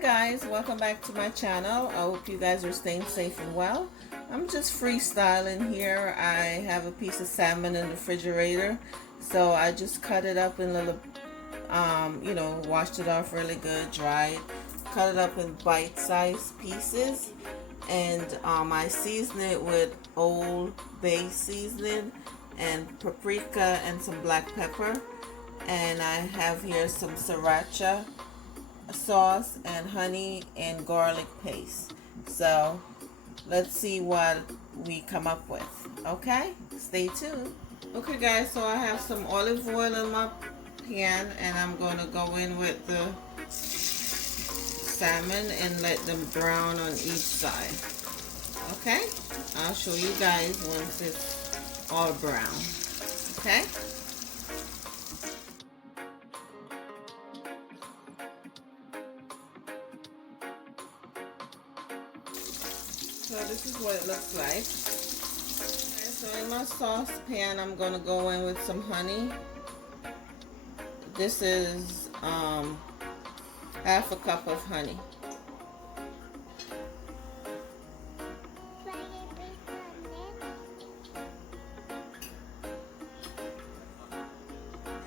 guys, welcome back to my channel. I hope you guys are staying safe and well. I'm just freestyling here. I have a piece of salmon in the refrigerator, so I just cut it up in little washed it off really good, dried, cut it up in bite-sized pieces, and I season it with Old Bay seasoning and paprika and some black pepper, and I have here some sriracha sauce and honey and garlic paste. So let's see what we come up with. Okay, stay tuned. Okay guys, so I have some olive oil in my pan, and I'm going to go in with the salmon and let them brown on each side. Okay, I'll show you guys once it's all brown. Okay. So this is what it looks like. Okay, so in my saucepan, I'm going to go in with some honey. This is half a cup of honey.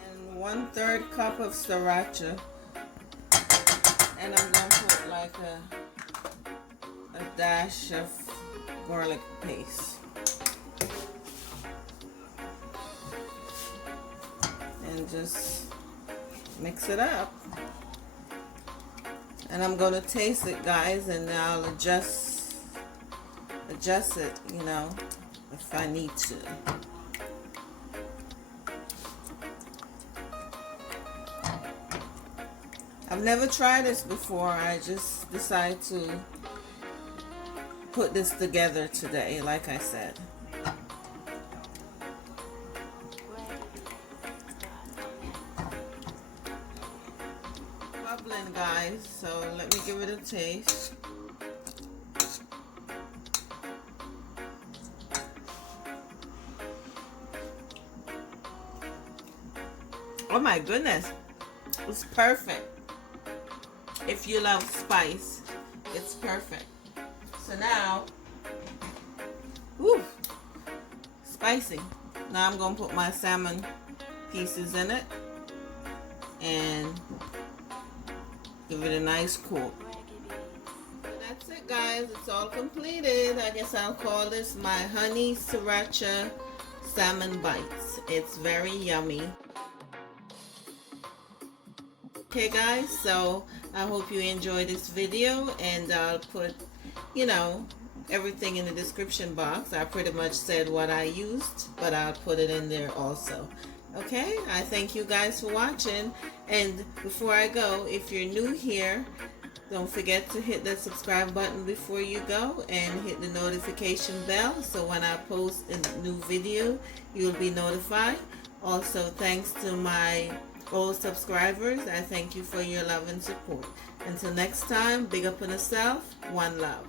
And 1/3 cup of sriracha. And I'm going to put like a dash of garlic paste, and just mix it up. And I'm going to taste it, guys, and I'll adjust it, if I need to. I've never tried this before. I just decided to put this together today, like I said. Bubbling, guys, so let me give it a taste. Oh my goodness, it's perfect. If you love spice, it's perfect. So now, spicy. Now I'm going to put my salmon pieces in it and give it a nice cook. And that's it, guys. It's all completed. I guess I'll call this my honey sriracha salmon bites. It's very yummy. Okay guys, so I hope you enjoyed this video, and I'll put everything in the description box. I pretty much said what I used, but I'll put it in there also. Okay, I thank you guys for watching, and before I go, if you're new here, don't forget to hit that subscribe button before you go, and hit the notification bell so when I post a new video you'll be notified. Also, thanks to my old subscribers, I thank you for your love and support. Until next time, big up on yourself. One love.